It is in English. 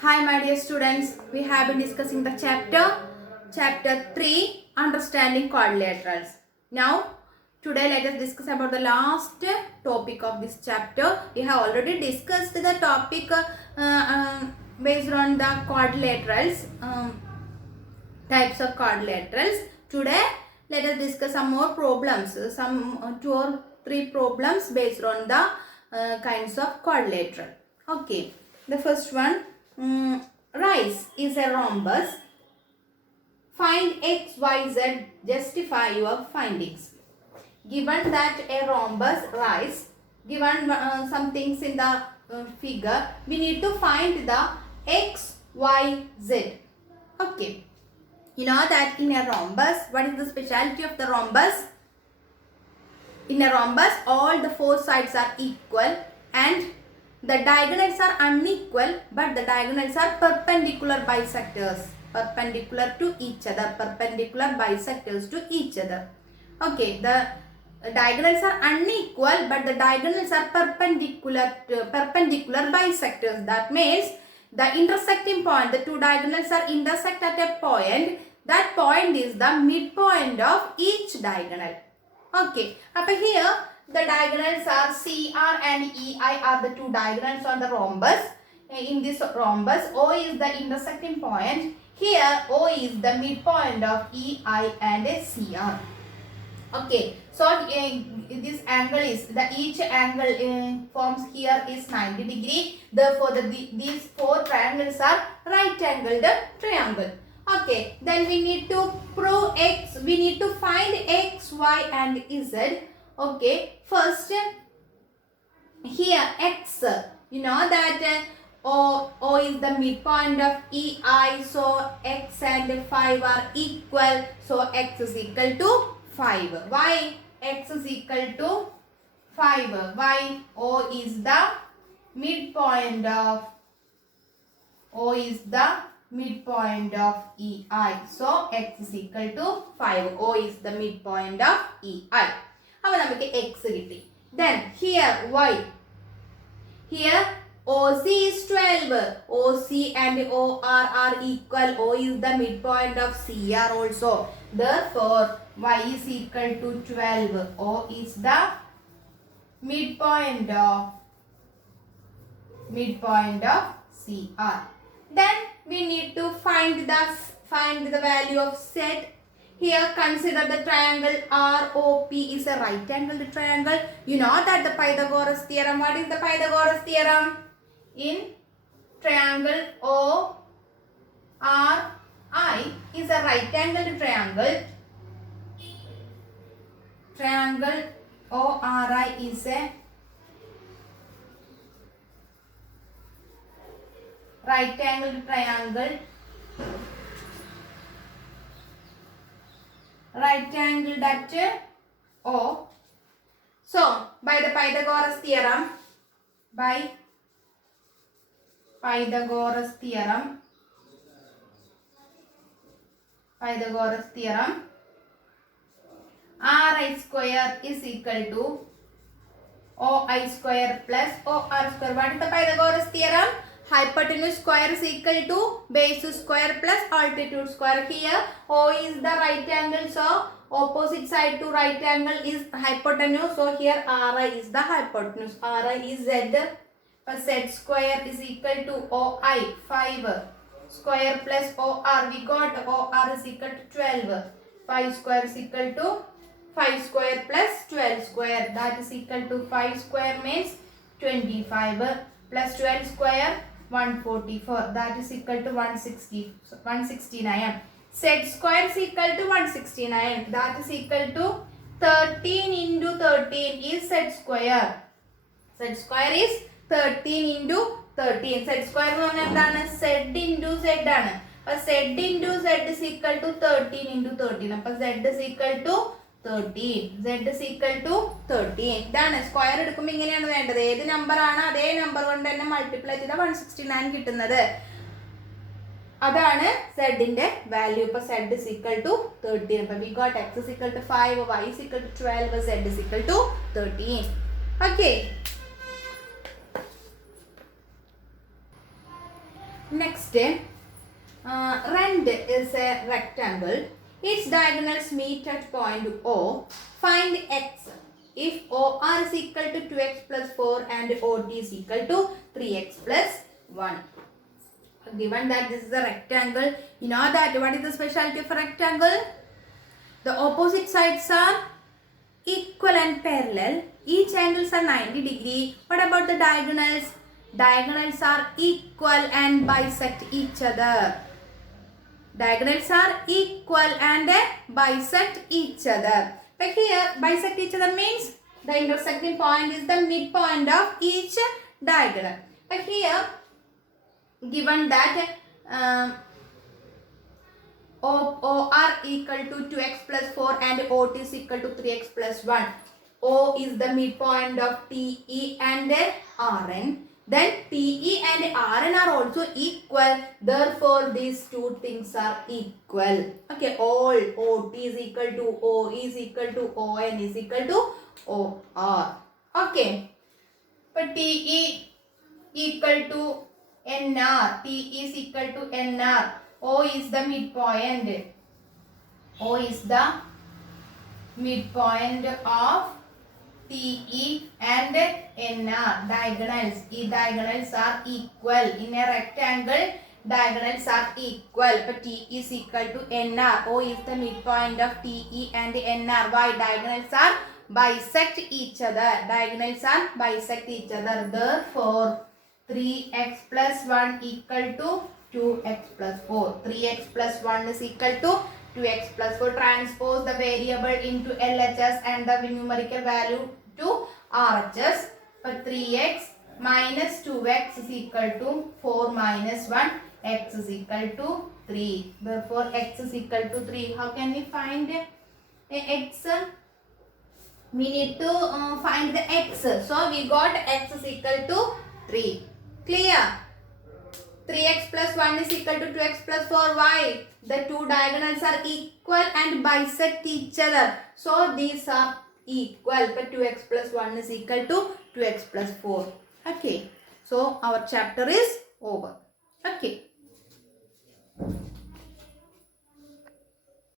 Hi my dear students, we have been discussing the chapter 3, understanding quadrilaterals. Now today let us discuss about the last topic of this chapter. We have already discussed the topic based on the quadrilaterals, types of quadrilaterals. Today let us discuss some more problems, some 2 or 3 problems based on the kinds of quadrilateral. Okay, the first one. Rice is a rhombus. Find x, y, z. Justify your findings. Given that a rhombus rice, given some things in the figure, we need to find the x, y, z. Okay. You know that in a rhombus, what is the specialty of the rhombus? In a rhombus, all the 4 sides are equal and the diagonals are unequal, but the diagonals are perpendicular bisectors, perpendicular to each other, perpendicular bisectors to each other. Okay, the diagonals are unequal, but the diagonals are perpendicular bisectors. That means the intersecting point, the 2 diagonals are intersect at a point. That point is the midpoint of each diagonal. Okay, up here the diagonals are CR and EI are the 2 diagonals on the rhombus. In this rhombus, O is the intersecting point. Here, O is the midpoint of EI and CR. Okay, so this angle is, each angle forms here is 90 degree. Therefore, these 4 triangles are right angled triangle. Okay, then we need to prove x, we need to find x, y and z. Okay, first here x, you know that O is the midpoint of EI, so x and 5 are equal, so x is equal to 5. Why x is equal to 5? Why O is the midpoint of midpoint of EI. So x is equal to 5. O is the midpoint of EI. Now we get x. Then here y. Here OC is 12. OC and OR are equal. O is the midpoint of CR also. Therefore y is equal to 12. O is the midpoint of CR. Then we need to find the value of z. Here consider the triangle ROP is a right angled triangle. You know that the Pythagoras theorem. What is the Pythagoras theorem? In triangle ORI is a right angled triangle. Triangle ORI is a right angled triangle. Right angled at O. So, by the Pythagoras theorem, Ri square is equal to OI square plus OR square. What is the Pythagoras theorem? Hypotenuse square is equal to base square plus altitude square. Here O is the right angle, so opposite side to right angle is hypotenuse. So here Ri is the hypotenuse. Ri is Z. Z square is equal to OI 5 square plus OR. We got OR is equal to 12. 5 square is equal to 5 square plus 12 square. That is equal to 5 square means 25 plus 12 square 144. That is equal to 169. Z square is equal to 169. That is equal to 13 into 13 is Z square. Z square is 13 into 13. Z square എന്ന് പറഞ്ഞാൽ എന്താണ്? Z into Z ആണ്. അപ്പോൾ Z into Z is equal to 13 into 13. അപ്പോൾ Z is equal to 13. Z is equal to 13. ഇതാണ് square എടുക്കുമ്പോൾ ഇങ്ങനെയാണ് വേണ്ടത്. ഏത് നമ്പർ ആണ് അതേ നമ്പർ കൊണ്ട് തന്നെ മൾട്ടിപ്ലൈ ചെയ്ത 169 കിട്ടുന്നത്. അതാണ് Z-ന്റെ വാല്യൂ. ഇപ്പോൾ Z is equal to 13. അപ്പോൾ we got x is equal to 5, y is equal to 12, Z is equal to 13. Okay. Next, rend is a rectangle. Its diagonals meet at point O. Find x. If OR is equal to 2x plus 4 and OT is equal to 3x plus 1. Given that this is a rectangle, you know that what is the specialty of a rectangle? The opposite sides are equal and parallel. Each angles are 90 degree. What about the diagonals? Diagonals are equal and bisect each other. Diagonals are equal and bisect each other. But here bisect each other means the intersecting point is the midpoint of each diagonal. But here given that OR equal to 2x plus 4 and OT is equal to 3x plus 1. O is the midpoint of TE and RN. Then TE and RN are also equal. Therefore, these two things are equal. Okay, all OT is equal to O is equal to ON is equal to OR. Okay, but TE equal to NR. T is equal to NR. O is the midpoint. O is the midpoint of TE and NR. Diagonals. These diagonals are equal. In a rectangle, diagonals are equal. But T is equal to NR. O is the midpoint of TE and NR. Why? Diagonals are bisect each other. Diagonals are bisect each other. Therefore, 3x plus 1 equal to 2x plus 4. 3x plus 1 is equal to 2x plus 4. Transpose the variable into LHS and the numerical value to RHS. But 3x minus 2x is equal to 4 minus 1. X is equal to 3. Therefore, x is equal to 3. How can we find x? We need to find the x. So, we got x is equal to 3. Clear? 3x plus 1 is equal to 2x plus 4. Why? The two diagonals are equal and bisect each other. So, these are equal. But 2x plus 1 is equal to 2x plus 4. Okay. So, our chapter is over. Okay.